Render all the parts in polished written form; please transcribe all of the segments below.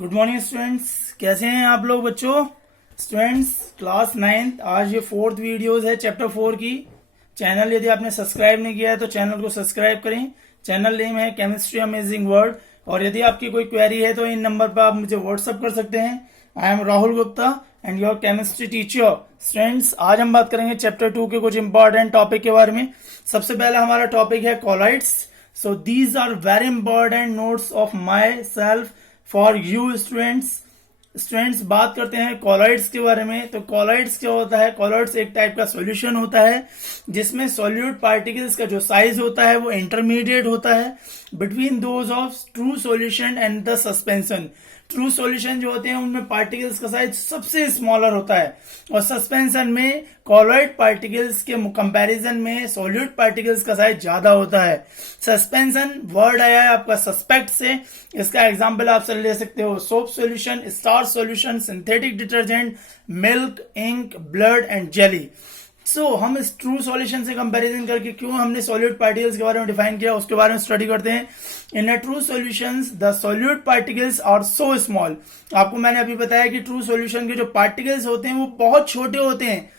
Good morning students. कैसे हैं आप लोग बच्चों? स्टूडेंट्स क्लास 9th, आज ये 4th वीडियोस है चैप्टर 4 की। चैनल यदि आपने सब्सक्राइब नहीं किया है तो चैनल को सब्सक्राइब करें। चैनल नेम है केमिस्ट्री अमेजिंग वर्ल्ड। और यदि आपकी कोई क्वेरी है तो इन नंबर पर आप मुझे व्हाट्सअप कर सकते हैं। I am Rahul Gupta and your chemistry teacher. Students आज हम बात करेंगे चैप्टर 2 के कुछ इंपॉर्टेंट टॉपिक के बारे में। सबसे पहला हमारा टॉपिक है colloids. So these are very important notes of my self for you students बात करते हैं कॉलॉइड्स के बारे में। तो कॉलॉइड्स क्या होता है? कॉलॉइड्स एक टाइप का सॉल्यूशन होता है जिसमें सॉल्यूट पार्टिकल्स का जो साइज होता है वो इंटरमीडिएट होता है between those of true solution and the suspension. True solution जो होते हैं उनमें पार्टिकल्स का साइज सबसे स्मॉलर होता है और सस्पेंशन में कॉलॉइड पार्टिकल्स के कंपैरिजन में सॉल्यूट पार्टिकल्स का साइज ज्यादा होता है। सस्पेंशन वर्ड आया है आपका सस्पेक्ट से। इसका एग्जांपल आप ले सकते हो soap solution, starch solution, synthetic detergent, milk, ink, blood and jelly. So हम इस ट्रू सॉल्यूशन से कंपैरिजन करके क्यों हमने सॉल्यूट पार्टिकल्स के बारे में डिफाइन किया उसके बारे में स्टडी करते हैं। In a true solutions the solute particles are so small. आपको मैंने अभी बताया कि ट्रू सॉल्यूशन के जो पार्टिकल्स होते हैं वो बहुत छोटे होते हैं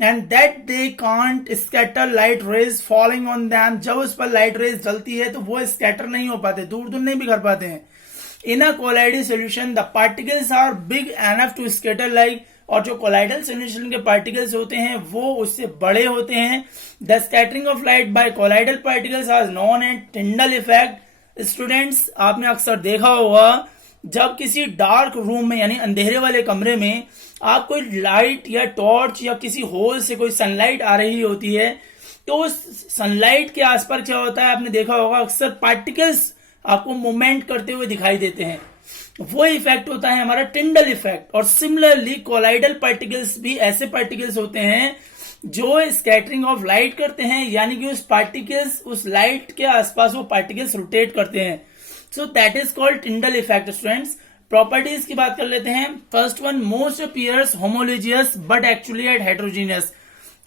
and that they can't scatter light rays falling on them. जब उस पर लाइट रेज डलती है तो वो स्कैटर नहीं हो पाते, दूर दूर नहीं बिखर पाते हैं। In a colloidal solution the particles are big enough to scatter like. और जो कोलाइडल सॉल्यूशन के पार्टिकल्स होते हैं वो उससे बड़े होते हैं। The scattering of light by colloidal particles are known as Tyndall effect. Students आपने अक्सर देखा होगा जब किसी डार्क रूम में यानी अंधेरे वाले कमरे में आप कोई लाइट या टॉर्च या किसी होल से कोई सनलाइट आ रही होती है तो उस सनलाइट के आसपास क्या होता है आपने देखा होगा अक्सर पार्टिकल्स आपको मूवमेंट करते हुए दिखाई देते हैं। वो इफेक्ट होता है हमारा टिंडल इफेक्ट। और सिमिलरली कोलाइडल पार्टिकल्स भी ऐसे पार्टिकल्स होते हैं जो स्कैटरिंग ऑफ लाइट करते हैं यानी कि उस लाइट के आसपास वो पार्टिकल्स रोटेट करते हैं। So that is called Tyndall effect. Students properties की बात कर लेते हैं। First one, most appears homogeneous but actually at heterogeneous.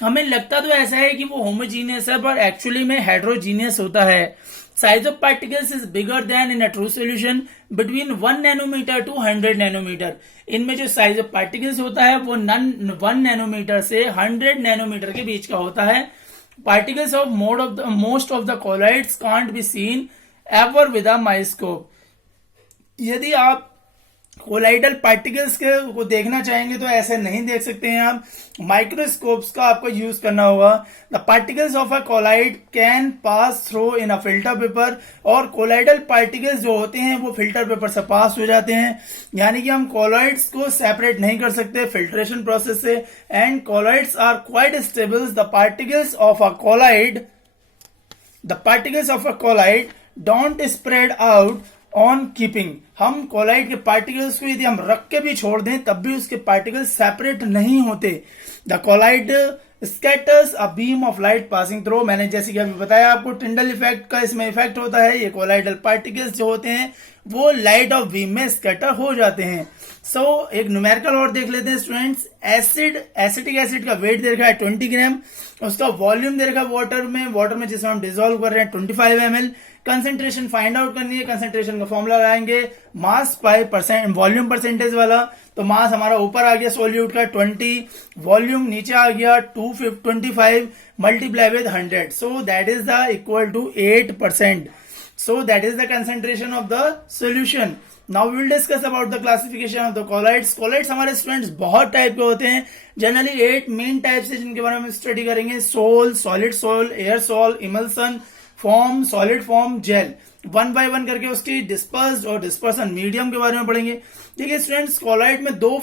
हमें लगता तो ऐसा है कि वो होमोजीनियस है पर एक्चुअली में हेट्रोजीनियस होता है। Size of particles is bigger than in a true solution between 1 nanometre to 100 nanometre. इनमें जो साइज ऑफ पार्टिकल्स होता है वो 1 नैनोमीटर से 100 नैनोमीटर के बीच का होता है। Particles of most of the colloids can't be seen ever with a microscope. यदि आप कोलाइडल पार्टिकल्स के को देखना चाहेंगे तो ऐसे नहीं देख सकते हैं आप, माइक्रोस्कोप्स का आपको यूज करना होगा। The particles of a collide can pass through in a filter paper. और कोलाइडल पार्टिकल्स जो होते हैं वो फिल्टर पेपर से पास हो जाते हैं यानी कि हम कोलॉइड्स को सेपरेट नहीं कर सकते फिल्ट्रेशन प्रोसेस से। And colloids are quite stable. The particles of a colloid don't spread out on keeping. हम कोलाइड के पार्टिकल्स को यदि हम रख के भी छोड़ दें तब भी उसके पार्टिकल्स सेपरेट नहीं होते। The colloid scatters a beam of light passing through. मैंने जैसे कि अभी बताया आपको टिंडल इफेक्ट का इसमें इफेक्ट होता है। ये कोलाइडल पार्टिकल्स जो होते हैं वो लाइट ऑफ बीम में स्कैटर हो जाते हैं। सो एक न्यूमेरिकल और देख लेते हैं स्टूडेंट्स। एसिटिक एसिड का वेट दे रखा है 20 ग्राम। उसका वॉल्यूम दे रखा है वाटर में जिसमें हम डिजोल्व कर रहे हैं 25 ml। कंसेंट्रेशन फाइंड आउट करनी है। कंसेंट्रेशन का फॉर्मूला लगाएंगे mass by percent volume percentage वाला। तो मास हमारा ऊपर आ गया सॉल्यूट का 20, वॉल्यूम नीचे आ गया 225 multiply with 100। So that is the equal to 8%। So that is the concentration of the solution. Now we will discuss about the classification of the colloids. Colloids हमारे स्टूडेंट्स बहुत टाइप के होते हैं। Generally 8 main types है जिनके बारे में study करेंगे। Sol, solid sol, air sol, emulsion, foam, solid foam, gel. 1 by 1 करके उसकी डिस्पर्स्ड और डिस्पर्सन मीडियम के बारे में पढ़ेंगे। देखिए स्टूडेंट्स कॉलॉइड में दो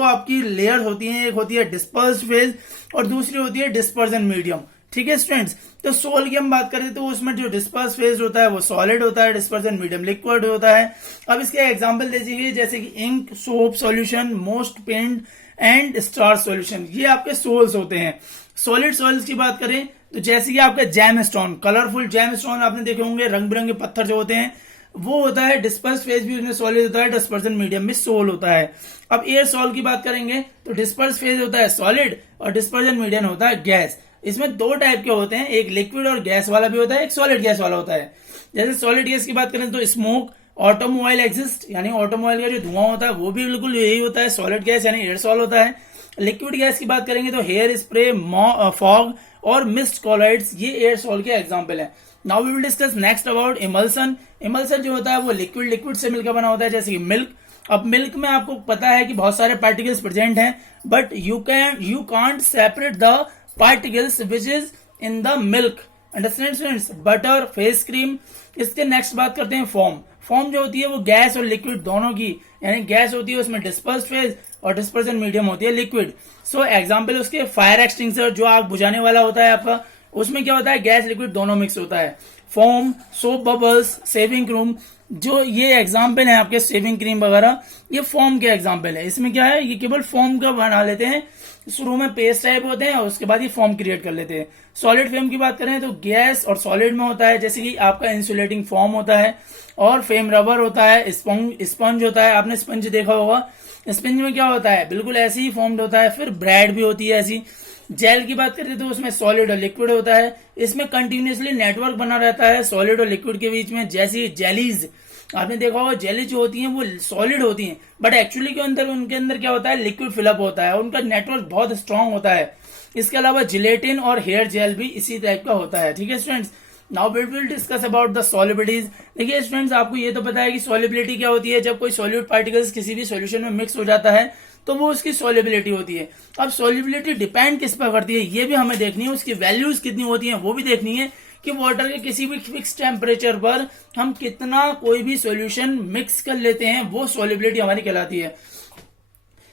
आपकी लेयर होती हैं। एक होती है डिस्पर्स्ड फेज और दूसरी होती है डिस्पर्सन मीडियम। ठीक है स्टूडेंट्स। तो सोल की हम बात करें तो उसमें जो डिस्पर्स फेज होता है वो सॉलिड होता है, डिस्पर्सन मीडियम लिक्विड होता है। अब इसके एग्जांपल दीजिए जैसे कि ink, soap solution, most paint and starch solution. ये आपके सोल्स होते हैं। सॉलिड सॉल्स की बात करें तो जैसे कि आपका jam stone, colourful jam stone आपने देखे होंगे, रंग बिरंगे पत्थर जो होते हैं वो होता है। डिस्पर्स फेज भी उसमें सॉलिड होता है, डिस्पर्सन मीडियम में सोल होता है। अब एयर सॉल की बात करेंगे तो डिस्पर्स फेज होता है सॉलिड और डिस्पर्सन मीडियम होता है गैस। इसमें दो टाइप के होते हैं, एक लिक्विड और गैस वाला भी होता है, एक सॉलिड गैस वाला होता है। जैसे सॉलिड गैस की बात करें तो स्मोक ऑटोमोबाइल एग्जिस्ट, यानी ऑटोमोबाइल का जो धुआं होता है वो भी बिल्कुल यही होता है। सॉलिड गैस यानी एयरसॉल होता है। लिक्विड गैस की बात करेंगे तो हेयर स्प्रे, फॉग और मिस्ट कॉलाइड्स, ये एयरसॉल के एग्जांपल है। Now we will discuss next about emulsion. Emulsion जो होता है वो लिक्विड से मिलकर बना होता है, जैसे कि मिल्क। अब मिल्क में आपको पता है कि बहुत सारे पार्टिकल्स प्रेजेंट हैं, but you can't separate the particles which is in the milk. Understand students? Butter, face cream. इसके नेक्स्ट बात करते हैं फॉर्म। फॉर्म जो होती है वो गैस और लिक्विड दोनों की, यानी गैस होती है उसमें डिस्पर्स फेज और डिस्पर्सन मीडियम होती है लिक्विड। सो एग्जांपल उसके फायर एक्सटिंग्विशर, जो आग बुझाने वाला होता है आपका, उसमें क्या होता है, गैस लिक्विड दोनों मिक्स होता है। Foam, soap bubbles, shaving cream, जो ये एग्जाम्पल है आपके शेविंग क्रीम वगैरह, ये फॉर्म के एग्जाम्पल है। इसमें क्या है, ये केवल फॉर्म का बना लेते हैं, शुरू में पेस्ट टाइप होते हैं और उसके बाद ये फॉर्म क्रिएट कर लेते हैं। सॉलिड फेम की बात करें तो गैस और सॉलिड में होता है, जैसे कि आपका इंसुलेटिंग फॉर्म होता है, और फेम रबर होता है, स्पंज होता है। आपने स्पंज देखा होगा, स्पंज में क्या होता है, बिल्कुल ऐसे ही फॉर्म्ड होता है। फिर ब्रेड भी होती है ऐसी। जेल की बात करते तो उसमें सॉलिड और लिक्विड होता है, इसमें कंटिन्यूसली नेटवर्क बना रहता है सॉलिड और लिक्विड के बीच में। जैसी जेलीज, आपने देखा होगा जेली जो होती हैं वो सॉलिड होती हैं, बट एक्चुअली के अंदर उनके अंदर क्या होता है, लिक्विड फिलअप होता है, उनका नेटवर्क बहुत स्ट्रांग होता है। इसके अलावा जिलेटिन और हेयर जेल भी इसी टाइप का होता है। ठीक है students, now we will discuss about the solubilities. देखिए स्टूडेंट्स, आपको ये तो पता है कि सॉलिबिलिटी क्या होती है। जब कोई सॉलिड पार्टिकल्स किसी भी सॉल्यूशन में मिक्स हो जाता है तो वो उसकी सॉल्युबिलिटी होती है। अब सॉल्युबिलिटी डिपेंड किस पर करती है, ये भी हमें देखनी है, उसकी वैल्यूज कितनी होती हैं वो भी देखनी है, कि वाटर के किसी भी फिक्स टेम्परेचर पर हम कितना कोई भी सॉल्यूशन मिक्स कर लेते हैं, वो सॉल्युबिलिटी हमारी कहलाती है।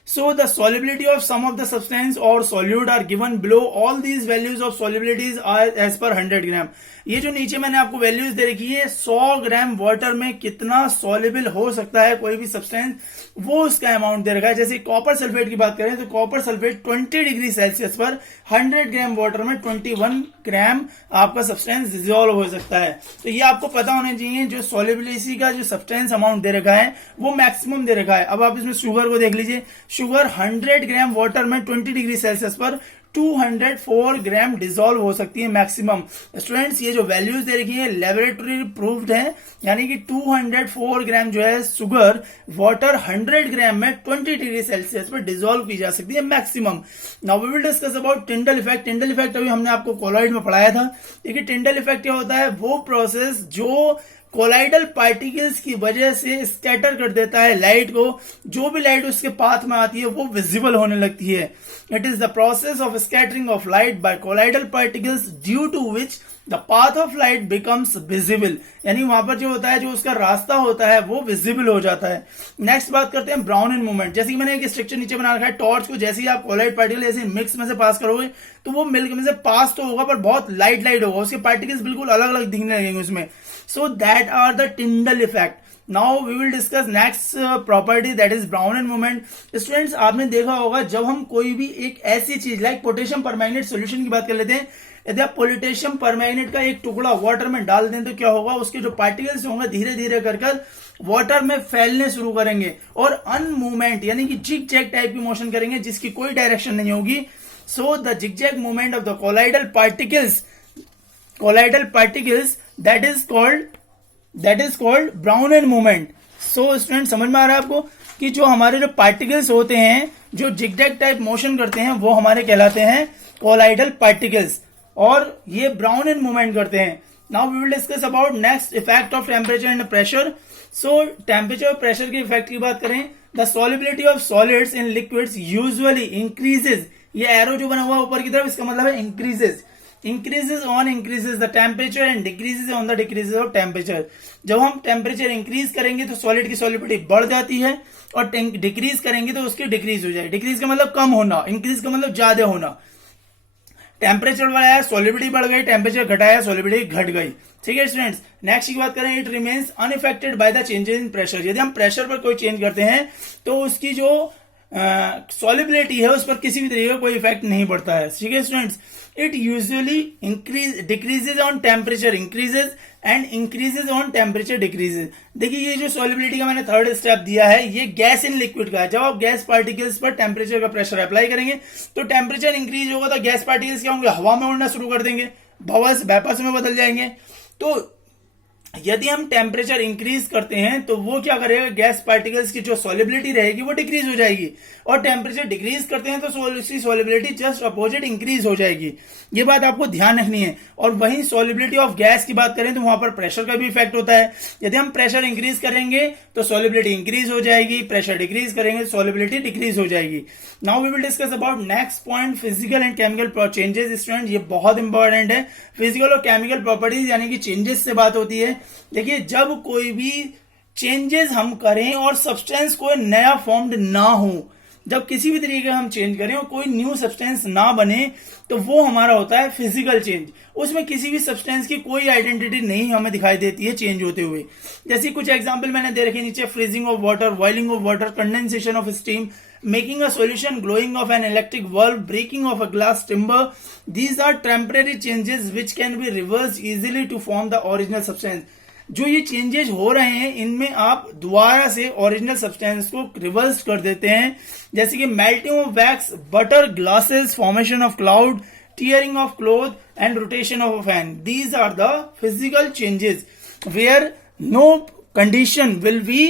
So the solubility of some of the substance or solute are given below. All these values of solubilities are as per 100 ग्राम। ये जो नीचे मैंने आपको वैल्यूज दे रखी है, 100 ग्राम वाटर में कितना सॉल्युबल हो सकता है कोई भी सब्सटेंस, वो उसका अमाउंट दे रखा है। जैसे कॉपर सल्फेट की बात करें तो कॉपर सल्फेट 20 डिग्री सेल्सियस पर 100 ग्राम वाटर में 21 ग्राम आपका सब्सटेंस डिसॉल्व हो सकता है। तो ये आपको पता होना चाहिए, जो सॉल्युबिलिटी का जो सब्सटेंस अमाउंट दे रखा है वो मैक्सिमम दे रखा है। अब आप इसमें शुगर को देख लीजिए, शुगर 100 ग्राम वाटर में 20 डिग्री सेल्सियस पर 204 ग्राम डिसॉल्व हो सकती है मैक्सिमम। स्टूडेंट्स, ये जो वैल्यूज दे रखी है लेबोरेटरी प्रूव्ड है, यानी कि 204 ग्राम जो है शुगर वाटर 100 ग्राम में 20 डिग्री सेल्सियस पर डिसॉल्व की जा सकती है maximum. Now we will discuss about Tyndall effect. Tyndall effect अभी हमने आपको कोलॉइड में पढ़ाया था। देखिए टिंडल इफेक्ट क्या होता है, वो प्रोसेस जो कोलाइडल पार्टिकल्स की वजह से स्कैटर कर देता है लाइट को, जो भी लाइट उसके पाथ में आती है वो विजिबल होने लगती है। It is the process of scattering of light by colloidal particles due to which the path of light becomes visible, यानी वहां पर जो होता है, जो उसका रास्ता होता है वो विजिबल हो जाता है। नेक्स्ट बात करते हैं ब्राउन इन मूवमेंट। जैसे कि मैंने एक स्ट्रक्चर नीचे बना रखा है, टॉर्च को जैसे ही आप कोलाइड पार्टिकल ऐसे मिक्स में से पास करोगे तो वो मिल्क में से पास तो होगा पर बहुत लाइट होगा, उसके पार्टिकल्स बिल्कुल अलग अलग दिखने लगेंगे उसमें। So that are the Tyndall effect. Now we will discuss next property, that is Brown in movement. Students, आपने देखा होगा जब हम कोई भी एक ऐसी चीज लाइक पोटेशियम परमैंगनेट सॉल्यूशन की बात कर लेते हैं, यदि आप पोटेशियम परमैंगनेट का एक टुकड़ा वाटर में डाल दें तो क्या होगा, उसके जो पार्टिकल्स होंगे धीरे धीरे कर वाटर में फैलने शुरू करेंगे और अनमूवमेंट यानी कि जिग जैग टाइप की मोशन करेंगे जिसकी कोई डायरेक्शन नहीं होगी। So the zig zag movement of the colloidal particles that is called Brown in movement. So student, समझ में आ रहा है आपको कि जो हमारे जो पार्टिकल्स होते हैं जो जिगजैग टाइप मोशन करते हैं वो हमारे कहलाते हैं कोलाइडल पार्टिकल्स, और ये ब्राउन इन मूवमेंट करते हैं। Now we will discuss about next effect of temperature and pressure. So temperature और प्रेशर के इफेक्ट की बात करें, the solubility of solids in liquids usually increases. ये एरो जो बना हुआ ऊपर की तरफ, इसका मतलब है increases on increases the temperature and decreases on the decreases of temperature। जब हम टेम्परेचर इंक्रीज करेंगे तो सॉलिड की सॉल्युबिलिटी बढ़ जाती है, और डिक्रीज करेंगे तो उसकी डिक्रीज हो जाए। डिक्रीज का मतलब कम होना, इंक्रीज का मतलब ज्यादा होना। टेम्परेचर बढ़ाया सॉल्युबिलिटी बढ़ गई, टेम्परेचर घटाया सॉल्युबिलिटी घट गई। ठीक है स्टूडेंट्स, नेक्स्ट की बात करें, it remains unaffected by the changes in pressure. यदि हम प्रेशर पर कोई चेंज करते हैं तो उसकी जो सॉल्युबिलिटी है उस पर किसी भी तरीके का कोई इफेक्ट नहीं पड़ता है। ठीक है students, it usually decreases on temperature increases and increases on temperature decreases. देखिए ये जो सॉल्युबिलिटी का मैंने थर्ड स्टेप दिया है, ये गैस इन लिक्विड का है। जब आप गैस पार्टिकल्स पर टेम्परेचर का प्रेशर अप्लाई करेंगे तो टेम्परेचर इंक्रीज होगा तो गैस पार्टिकल्स क्या होंगे, हवा में उड़ना शुरू कर देंगे, बबल्स वेपर्स में बदल जाएंगे। तो यदि हम टेम्परेचर इंक्रीज करते हैं तो वो क्या करेगा, गैस पार्टिकल्स की जो सॉलिबिलिटी रहेगी वो डिक्रीज हो जाएगी, और टेम्परेचर डिक्रीज करते हैं तो उसकी सॉलिबिलिटी जस्ट अपोजिट इंक्रीज हो जाएगी। ये बात आपको ध्यान रखनी है। और वहीं सॉलिबिलिटी ऑफ गैस की बात करें तो वहां पर प्रेशर का भी इफेक्ट होता है। यदि हम प्रेशर इंक्रीज करेंगे तो सॉलिबिलिटी इंक्रीज हो जाएगी, प्रेशर डिक्रीज करेंगे तो सॉलिबिलिटी डिक्रीज हो जाएगी। Now we will discuss about next point, physical and chemical changes. Student ये बहुत इंपॉर्टेंट है। फिजिकल और केमिकल प्रॉपर्टीज यानी कि चेंजेस से बात होती है। देखिए जब कोई भी चेंजेस हम करें और सब्सटेंस कोई नया फॉर्म्ड ना हो, जब किसी भी तरीके का हम चेंज करें और कोई न्यू सब्सटेंस ना बने, तो वो हमारा होता है फिजिकल चेंज। उसमें किसी भी सब्सटेंस की कोई आइडेंटिटी नहीं हमें दिखाई देती है चेंज होते हुए। जैसे कुछ एग्जांपल मैंने दे रखे नीचे, freezing of water, boiling of water, condensation of steam, making a solution, glowing of an electric bulb, breaking of a glass timber. These are temporary changes which can be reversed easily to form the original substance. जो ये changes हो रहे हैं इनमें आप दोबारा से original substance को रिवर्स कर देते हैं, जैसे कि melting of wax, butter, glasses, formation of cloud, tearing of cloth and rotation of a fan. These are the physical changes where no condition will be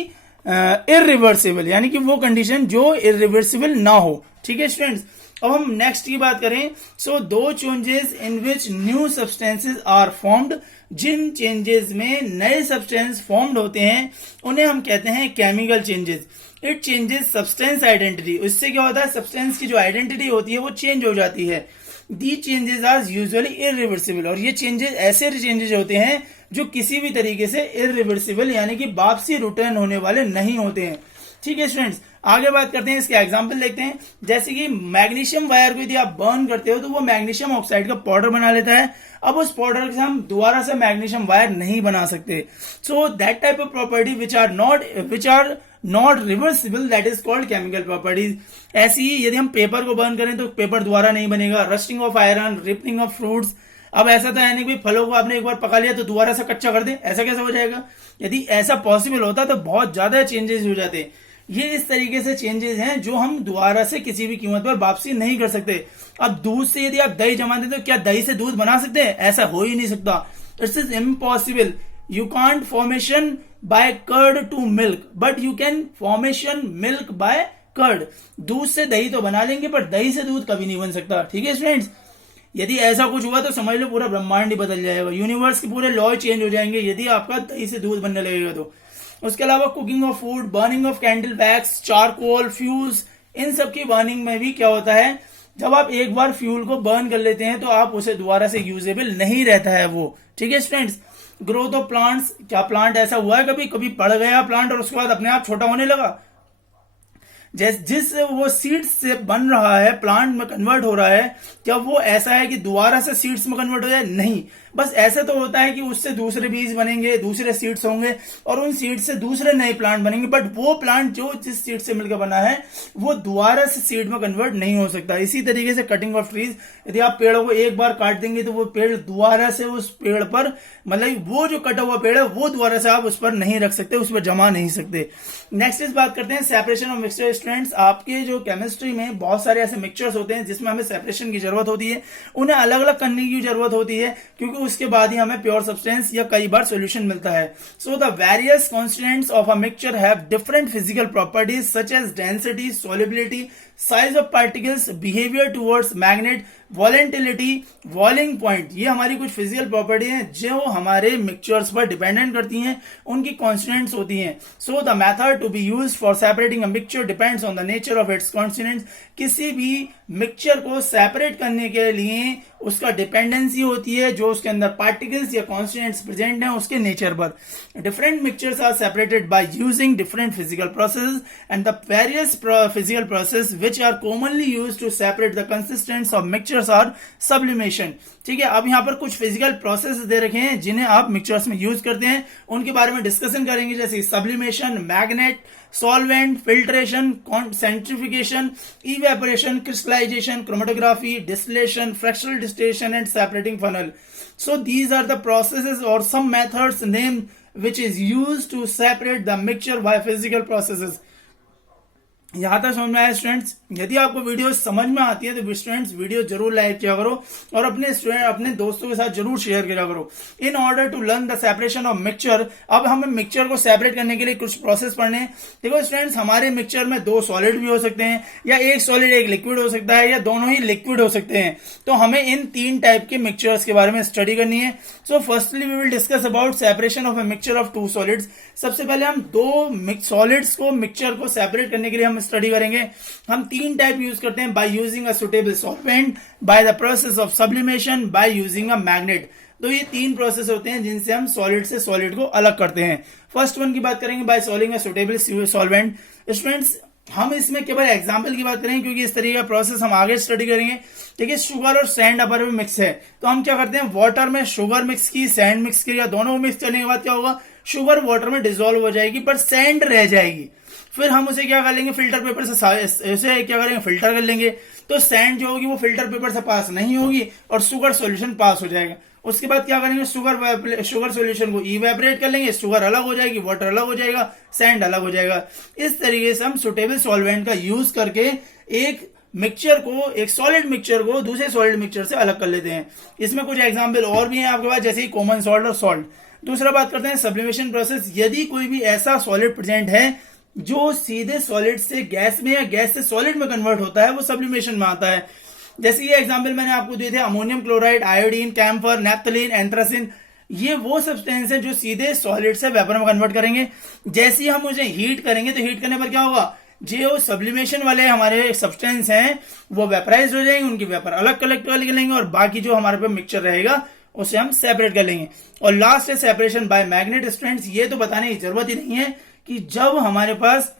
irreversible, यानी कि वो कंडीशन जो इरिवर्सिबल ना हो. ठीक है स्टूडेंट्स, अब हम नेक्स्ट की बात करें. So those changes in which new substances are formed, जिन चेंजेस में नए सब्सटेंस फॉर्म्ड होते हैं उन्हें हम कहते हैं chemical changes. It changes substance identity. इससे क्या होता है, सब्सटेंस की जो आइडेंटिटी होती है वो चेंज हो जाती है. The changes are usually irreversible, और ये चेंजेस ऐसे चेंजेस होते हैं जो किसी भी तरीके से इरिवर्सिबल यानी कि वापसी रिटर्न होने वाले नहीं होते हैं. ठीक है स्टूडेंट्स, आगे बात करते हैं, इसके एग्जांपल देखते हैं. जैसे कि मैग्नीशियम वायर को यदि आप बर्न करते हो तो वो मैग्नीशियम ऑक्साइड का पाउडर बना लेता है. अब उस पाउडर से हम दोबारा से मैग्नीशियम वायर नहीं बना सकते. So that type of property which are not reversible, that is called chemical properties. ऐसी ही यदि हम पेपर को बर्न करें तो पेपर दोबारा नहीं बनेगा. Rusting of iron, ripening of fruits. अब ऐसा तो है नहीं कि फलों को आपने एक बार पका लिया तो दोबारा से कच्चा कर दे, ऐसा कैसे हो जाएगा. यदि ऐसा पॉसिबल होता तो बहुत ज्यादा चेंजेस हो जाते. ये इस तरीके से चेंजेस हैं जो हम दोबारा से किसी भी कीमत पर वापसी नहीं कर सकते. अब दूध से यदि आप दही जमा देते तो क्या दही से दूध बना सकते हैं, ऐसा हो ही नहीं सकता. It's is impossible. You can't formation by curd to milk, but you can formation milk by curd. दूध से दही तो बना लेंगे पर दही से दूध कभी नहीं बन सकता. ठीक है स्टूडेंट्स, यदि ऐसा कुछ हुआ तो समझ लो पूरा ब्रह्मांड ही बदल जाएगा, यूनिवर्स के पूरे लॉ चेंज हो जाएंगे यदि आपका दही से दूध बनने लगेगा तो. उसके अलावा cooking of food, burning of candle wax, charcoal, fuse, इन सब की बर्निंग में भी क्या होता है, जब आप एक बार फ्यूल को बर्न कर लेते हैं तो आप उसे दोबारा से यूजेबल नहीं रहता है वो. ठीक है स्टूडेंट्स, ग्रोथ ऑफ प्लांट्स. क्या प्लांट ऐसा हुआ है कभी पड़ गया प्लांट और उसके बाद अपने आप छोटा होने लगा. जिस वो सीड्स से बन रहा है प्लांट में कन्वर्ट हो रहा है, क्या वो ऐसा है कि दोबारा से सीड्स में कन्वर्ट हो जाए, नहीं. बस ऐसा तो होता है कि उससे दूसरे बीज बनेंगे, दूसरे सीड्स होंगे और उन सीड्स से दूसरे नए प्लांट बनेंगे, बट वो प्लांट जो जिस सीड से मिलकर बना है वो दोबारा से सीड में कन्वर्ट नहीं हो सकता. इसी तरीके से कटिंग ऑफ ट्रीज, यदि आप पेड़ों को एक बार काट देंगे तो वो पेड़ दोबारा से उस पेड़ पर, मतलब वो जो कटा हुआ पेड़ है वो दोबारा से आप उस पर नहीं रख सकते, उस पर जमा नहीं सकते. नेक्स्ट इस बात करते हैं सेपरेशन ऑफ मिक्सचर. स्टूडेंट्स, आपके जो केमिस्ट्री में बहुत सारे ऐसे मिक्सचर्स होते हैं जिसमें हमें सेपरेशन की जरूरत होती है, उन्हें अलग अलग करने की जरूरत होती है क्योंकि उसके बाद ही हमें प्योर सब्सटेंस या कई बार सॉल्यूशन मिलता है. So the various constituents of a mixture have different physical properties such as density, solubility, size of particles, behaviour towards magnet, volatility, boiling point. ये हमारी कुछ फिजिकल प्रॉपर्टी हैं जो हमारे मिक्सचर्स पर डिपेंडेंट करती हैं, उनकी कॉन्स्टिट्यूएंट्स होती हैं. So the method to be used for separating a mixture depends on the nature of its constituents. किसी भी मिक्सचर को सेपरेट करने के लिए उसका डिपेंडेंसी होती है जो उसके अंदर पार्टिकल्स या कॉन्स्टिट्यूएंट्स प्रेजेंट हैं उसके नेचर पर. Different mixtures are separated by using different physical processes and the various physical process which are commonly used to separate the consistence of mixtures are sublimation. ठीक है, अब यहाँ पर कुछ फिजिकल प्रोसेस दे रखे हैं जिन्हें आप मिक्सचर्स में यूज करते हैं, उनके बारे में डिस्कशन करेंगे, जैसे sublimation, magnet, solvent, filtration, centrifugation, evaporation, crystallisation, chromatography, distillation, fractional distillation and separating funnel. So these are the processes or some methods named which is used to separate the mixture by physical processes. यहाँ तक समझ में आया students? यदि आपको video समझ में आती है तो स्टूडेंट्स वीडियो जरूर लाइक किया करो और अपने दोस्तों के साथ जरूर शेयर किया करो। In order to learn the separation of mixture, अब हमें मिक्सचर को सेपरेट करने के लिए कुछ प्रोसेस पढ़ने हैं। देखो स्टूडेंट्स, हमारे मिक्सचर में 2 सॉलिड भी हो सकते हैं, या एक सॉलिड एक लिक्विड हो सकता है, या दोनों ही लिक्विड हो सकते हैं। तो हमें इन 3 टाइप के मिक्सचर्स के बारे में स्टडी करनी है। So firstly we will discuss about separation of a mixture of 2 solids. सबसे पहले हम 2 सॉलिड्स को मिक्सचर को सेपरेट करने के लिए हम स्टडी करेंगे। हम 3 टाइप यूज करते हैं, by using a suitable solvent, by the process of sublimation, by using a magnet. तो ये 3 प्रोसेस होते हैं जिनसे हम सॉलिड से सॉलिड को अलग करते हैं। फर्स्ट वन की बात करेंगे, by solving a suitable solvent. Students, हम इसमें केवल एग्जाम्पल की बात करेंगे क्योंकि इस तरीके का प्रोसेस हम आगे स्टडी करेंगे। देखिए, शुगर और सैंड अपर में मिक्स है, तो हम क्या करते हैं, वाटर में शुगर मिक्स की, सैंड मिक्स की, या दोनों मिक्स करने के बाद क्या होगा, शुगर वाटर में डिसॉल्व हो जाएगी पर सैंड रह जाएगी। फिर हम उसे क्या कर लेंगे, फिल्टर पेपर से ऐसे क्या करेंगे, फिल्टर कर लेंगे। तो सैंड जो होगी वो फिल्टर पेपर से पास नहीं होगी और शुगर सॉल्यूशन पास हो जाएगा। उसके बाद क्या करेंगे, शुगर सॉल्यूशन को इवेपोरेट कर लेंगे, शुगर अलग हो जाएगी, वाटर अलग हो जाएगा, सैंड अलग हो जाएगा। इस तरीके से हम सुटेबल सॉल्वेंट का यूज करके एक मिक्सचर को, एक सॉलिड मिक्सचर को दूसरे सॉलिड मिक्सचर से अलग कर लेते हैं। इसमें कुछ एग्जाम्पल और भी हैं आपके पास, जैसे कॉमन सॉल्ट और सॉल्ट। दूसरा बात करते हैं सब्लिमेशन प्रोसेस। यदि कोई भी ऐसा सॉलिड प्रेजेंट है जो सीधे सॉलिड से गैस में या गैस से सॉलिड में कन्वर्ट होता है, वो सब्लिमेशन में आता है। जैसे ये एग्जांपल मैंने आपको दिए थे, ammonium chloride, iodine, camphor, naphthalene, anthracene. ये वो सब्सटेंस है जो सीधे सॉलिड से वेपर में कन्वर्ट करेंगे। जैसे ही हम उसे हीट करेंगे तो हीट करने पर क्या होगा, जो सब्लिमेशन वाले हमारे सब्सटेंस हैं वो वेपराइज हो जाएंगे, उनकी वेपर अलग कलेक्ट कर लेंगे और बाकी जो हमारे पे मिक्सचर रहेगा उसे हम सेपरेट कर लेंगे। और लास्ट है सेपरेशन बाय मैग्नेट। स्टूडेंट्स, ये तो बताने की जरूरत ही नहीं है कि जब हमारे पास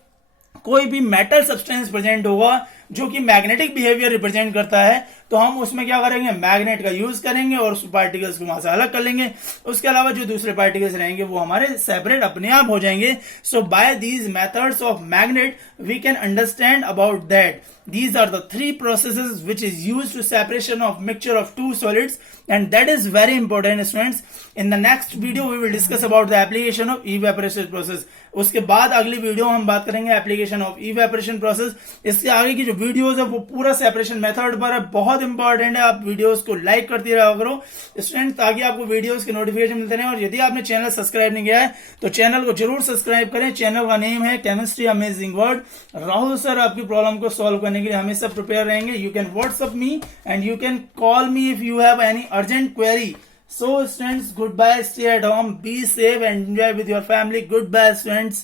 कोई भी मेटल सब्सटेंस प्रेजेंट होगा जो कि मैग्नेटिक बिहेवियर रिप्रेजेंट करता है, तो हम उसमें क्या करेंगे, मैग्नेट का यूज करेंगे और उस पार्टिकल्स को वहां से अलग कर लेंगे। उसके अलावा जो दूसरे पार्टिकल्स रहेंगे वो हमारे सेपरेट अपने आप हो जाएंगे। So by these methods of magnet we can understand about that these are the 3 processes which is used to separation of mixture of 2 solids, and that is very important students. In the next video we will discuss about the application of evaporation process. उसके बाद अगली video हम बात करेंगे application of evaporation process. इसके आगे की जो वीडियोस है वो पूरा सेपरेशन मेथड पर है, बहुत इंपॉर्टेंट है। आप वीडियोस को लाइक करते रहा करो स्टूडेंट, ताकि आपको वीडियोस के नोटिफिकेशन मिलते रहे। और यदि आपने चैनल सब्सक्राइब नहीं किया है तो चैनल को जरूर सब्सक्राइब करें। चैनल का नेम है chemistry amazing world. Rahul sir आपकी प्रॉब्लम को सॉल्व करने के लिए हमेशा प्रिपेयर रहेंगे। You can WhatsApp me and you can call me if you have any urgent query. So students, goodbye, stay at home, be safe and enjoy with your family. Goodbye students.